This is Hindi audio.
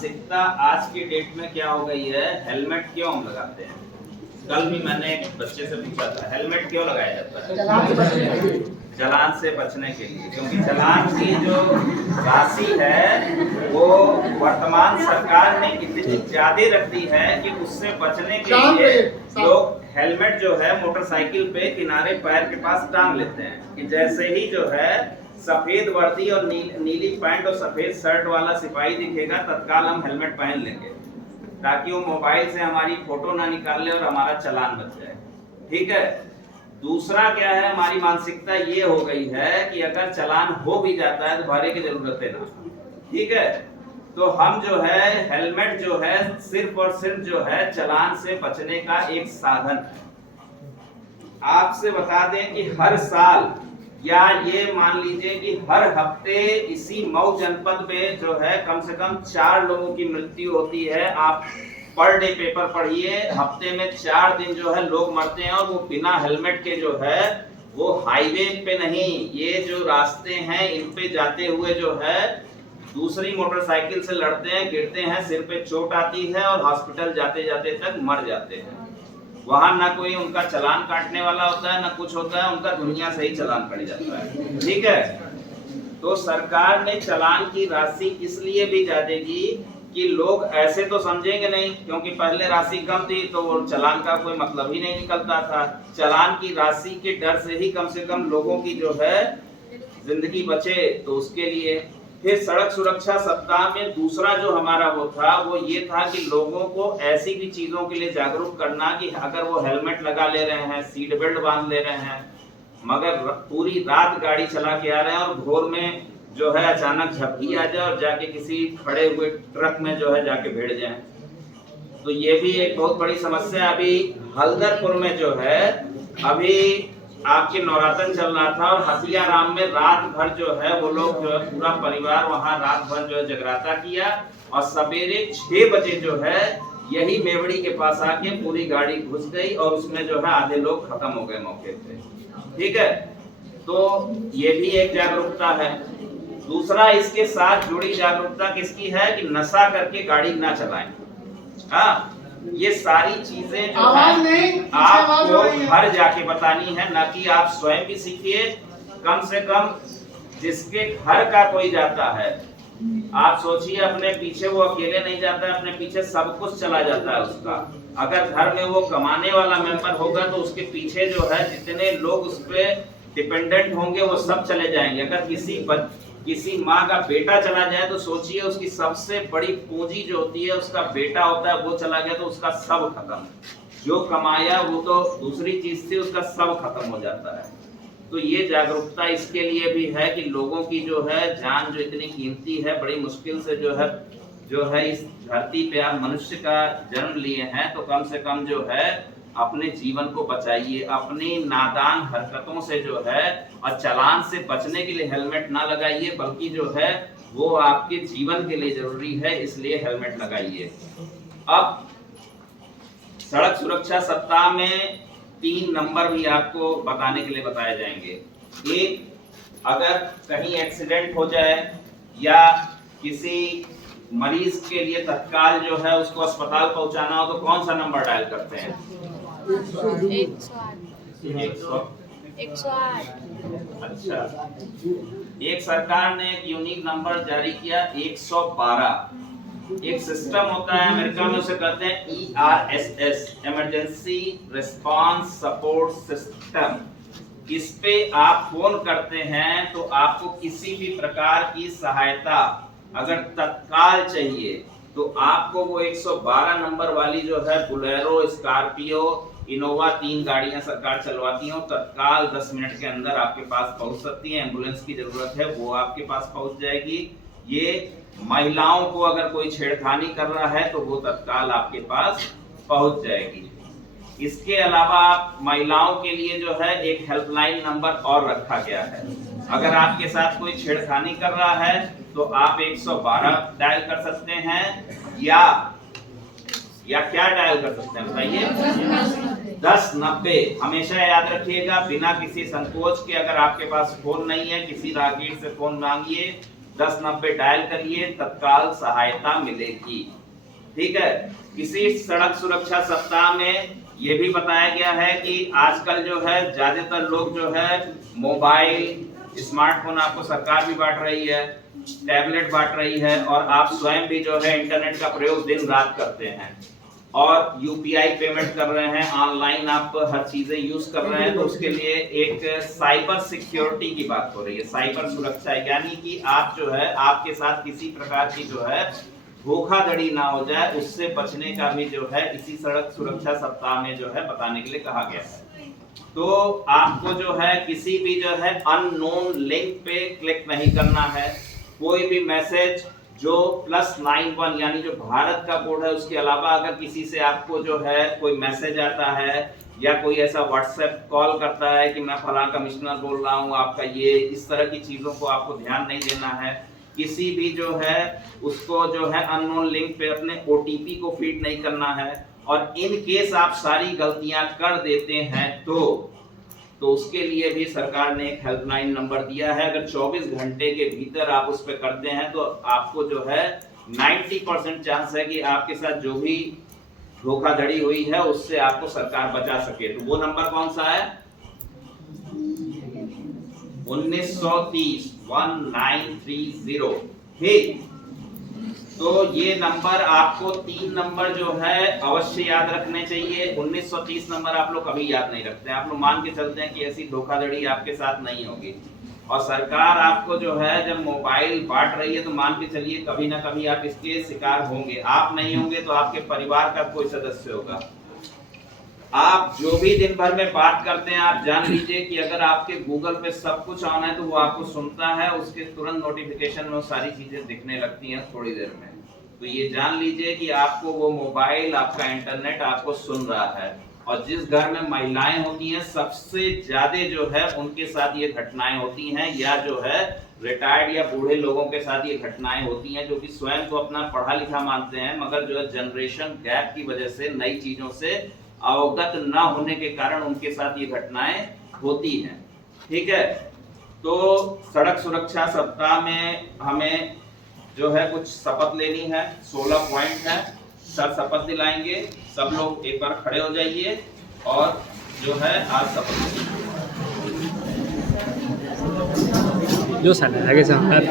मानसिकता आज की डेट में क्या हो गई है, हेलमेट क्यों हम लगाते हैं। कल भी मैंने एक बच्चे से पूछा था हेलमेट क्यों लगाया जाता है, चालान से बचने के लिए। क्योंकि चालान की जो राशि है वो वर्तमान सरकार ने इतनी ज्यादा रख दी है कि उससे बचने के लिए लोग हेलमेट जो है मोटरसाइकिल पे किनारे पैर के पास टांग लेते हैं कि जैसे ही जो है सफेद वर्दी और नीली पैंट और सफेद शर्ट वाला सिपाही दिखेगा तत्काल हम हेलमेट पहन लेंगे ताकि वो मोबाइल से हमारी फोटो ना निकाल ले और हमारा चालान बच जाए। ठीक है। दूसरा क्या है, हमारी मानसिकता ये हो गई है कि अगर चालान हो भी जाता है तो भरे की जरूरत है ना। ठीक है। तो हम जो है हेलमेट जो है सिर्फ और सिर्फ जो है चालान से बचने का एक साधन है। आपसे बता दें कि हर साल या ये मान लीजिए कि हर हफ्ते इसी मऊ जनपद में जो है कम से कम 4 लोगों की मृत्यु होती है। आप पर डे पेपर पढ़िए, हफ्ते में 4 दिन जो है लोग मरते हैं और वो बिना हेलमेट के जो है वो हाईवे पे नहीं, ये जो रास्ते हैं इन पे जाते हुए जो है दूसरी मोटरसाइकिल से लड़ते हैं, गिरते हैं, सिर पे चोट आती है और हॉस्पिटल जाते जाते तक मर जाते हैं। वहां ना कोई उनका चालान काटने वाला होता है ना कुछ होता है, उनका दुनिया से ही चालान कट जाता है। ठीक है। तो सरकार ने चालान की राशि इसलिए भी ज्यादा की कि लोग ऐसे तो समझेंगे नहीं, क्योंकि पहले राशि कम थी तो वो चालान का कोई मतलब ही नहीं निकलता था। चालान की राशि के डर से ही कम से कम लोगों की जो है जिंदगी बचे, तो उसके लिए फिर सड़क सुरक्षा सप्ताह में दूसरा जो हमारा वो था वो ये था कि लोगों को ऐसी भी चीजों के लिए जागरूक करना कि अगर वो हेलमेट लगा ले रहे हैं, सीट बेल्ट बांध ले रहे हैं, मगर पूरी रात गाड़ी चला के आ रहे हैं और भोर में जो है अचानक झपकी आ जाए और जाके किसी खड़े हुए ट्रक में जो है जाके भिड़ जाए, तो ये भी एक बहुत बड़ी समस्या। अभी हल्दरपुर में जो है अभी आपके नवरात्र चल रहा था और हसियाराम में रात भर जो है वो लोग जो है पूरा परिवार वहां रात भर जो है जगराता किया और सवेरे 6 बजे जो है यही मेवड़ी के पास आके पूरी गाड़ी घुस गई और उसमें जो है आधे लोग खत्म हो गए मौके पे। ठीक है। तो ये भी एक जागरूकता है। दूसरा इसके साथ जुड़ी जागरूकता किसकी है कि नशा करके गाड़ी ना चलाएं। हाँ, ये सारी चीजें जो है आपको घर जाके बतानी है, ना कि आप स्वयं भी सीखिए। कम से कम जिसके घर का कोई जाता है, आप सोचिए अपने पीछे वो अकेले नहीं जाता है, अपने पीछे सब कुछ चला जाता है उसका। अगर घर में वो कमाने वाला मेंबर होगा तो उसके पीछे जो है जितने लोग उस पर डिपेंडेंट होंगे वो सब चले जाएंगे। अगर किसी माँ का बेटा चला जाए तो सोचिए उसकी सबसे बड़ी पूंजी जो होती है उसका बेटा होता है, वो चला गया तो उसका सब खत्म। जो कमाया वो तो दूसरी चीज से उसका सब खत्म हो जाता है। तो ये जागरूकता इसके लिए भी है कि लोगों की जो है जान जो इतनी कीमती है, बड़ी मुश्किल से जो है इस धरती पे आप मनुष्य का जन्म लिए हैं, तो कम से कम जो है अपने जीवन को बचाइए, अपनी नादान हरकतों से जो है और चालान से बचने के लिए हेलमेट ना लगाइए, बल्कि जो है वो आपके जीवन के लिए जरूरी है, इसलिए हेलमेट लगाइए। अब सड़क सुरक्षा सप्ताह में 3 नंबर भी आपको बताने के लिए बताए जाएंगे। एक, अगर कहीं एक्सीडेंट हो जाए या किसी मरीज के लिए तत्काल जो है उसको अस्पताल पहुंचाना हो तो कौन सा नंबर डायल करते हैं? 108। अच्छा, एक सरकार ने एक यूनिक नंबर जारी किया 112। एक सिस्टम होता है अमेरिका में, उसे कहते हैं ERSS, emergency response support system. इस पे आप फोन करते हैं तो आपको किसी भी प्रकार की सहायता अगर तत्काल चाहिए तो आपको वो 112 नंबर वाली जो है बुलेरो, स्कॉर्पियो, इनोवा 3 गाड़ियां सरकार चलवाती हैं, तत्काल 10 मिनट के अंदर आपके पास पहुंच सकती है। एम्बुलेंस की जरूरत है वो आपके पास पहुंच जाएगी। ये महिलाओं को अगर कोई छेड़खानी कर रहा है तो वो तत्काल आपके पास पहुंच जाएगी। इसके अलावा महिलाओं के लिए जो है एक हेल्पलाइन नंबर और रखा गया है। अगर आपके साथ कोई छेड़खानी कर रहा है तो आप 112 डायल कर सकते हैं या क्या डायल कर सकते हैं बताइए? 1090। हमेशा याद रखिएगा, बिना किसी संकोच के, अगर आपके पास फोन नहीं है किसी राहगीर से फोन मांगिए, 1090 डायल करिए, तत्काल सहायता मिलेगी। ठीक है। इसी सड़क सुरक्षा सप्ताह में ये भी बताया गया है कि आजकल जो है ज्यादातर लोग जो है मोबाइल, स्मार्टफोन आपको सरकार भी बांट रही है, टैबलेट बांट रही है, और आप स्वयं भी जो है इंटरनेट का प्रयोग दिन रात करते हैं और यूपीआई पेमेंट कर रहे हैं, ऑनलाइन आप हर चीजें यूज कर रहे हैं। तो उसके लिए एक साइबर सिक्योरिटी की बात हो रही है, साइबर सुरक्षा, यानी कि आप जो है आपके साथ किसी प्रकार की जो है धोखाधड़ी ना हो जाए, उससे बचने का भी जो है इसी सड़क सुरक्षा सप्ताह में जो है बताने के लिए कहा गया है। तो आपको जो है किसी भी जो है अननोन लिंक पे क्लिक नहीं करना है। कोई भी मैसेज जो +91 यानी जो भारत का कोड है उसके अलावा अगर किसी से आपको जो है कोई मैसेज आता है या कोई ऐसा व्हाट्सएप कॉल करता है कि मैं फलां कमिश्नर बोल रहा हूँ आपका ये, इस तरह की चीजों को आपको ध्यान नहीं देना है। किसी भी जो है उसको जो है अननोन लिंक पे अपने OTP को फीड नहीं करना है। और इन केस आप सारी गलतियां कर देते हैं तो उसके लिए भी सरकार ने एक हेल्पलाइन नंबर दिया है। अगर 24 घंटे के भीतर आप उस पर करते हैं तो आपको जो है 90% चांस है कि आपके साथ जो भी धोखाधड़ी हुई है उससे आपको सरकार बचा सके। तो वो नंबर कौन सा है? 1930 1930। ठीक, तो ये नंबर आपको 3 नंबर जो है अवश्य याद रखने चाहिए। 1930 नंबर आप लोग कभी याद नहीं रखते हैं, आप लोग मान के चलते हैं कि ऐसी धोखाधड़ी आपके साथ नहीं होगी। और सरकार आपको जो है जब मोबाइल बांट रही है तो मान के चलिए कभी ना कभी आप इसके शिकार होंगे। आप नहीं होंगे तो आपके परिवार का कोई सदस्य होगा। आप जो भी दिन भर में बात करते हैं आप जान लीजिए कि अगर आपके गूगल पे सब कुछ ऑन है तो वो आपको सुनता है, उसके तुरंत नोटिफिकेशन में वो सारी चीजें दिखने लगती हैं थोड़ी देर में। तो ये जान लीजिए कि आपको वो मोबाइल, आपका इंटरनेट आपको सुन रहा है। और जिस घर में महिलाएं होती हैं सबसे ज्यादा जो है उनके साथ ये घटनाएं होती हैं, या जो है रिटायर्ड या बूढ़े लोगों के साथ ये घटनाएं होती हैं जो कि स्वयं को अपना पढ़ा लिखा मानते हैं मगर जो है जनरेशन गैप की वजह से नई चीजों से अवगत न होने के कारण उनके साथ ये घटनाएं होती हैं। ठीक है। तो सड़क सुरक्षा सप्ताह में हमें जो है कुछ शपथ लेनी है, 16 पॉइंट है। सर शपथ दिलाएंगे, सब लोग एक बार खड़े हो जाइए और जो है आज शपथ जो sana lagi sangat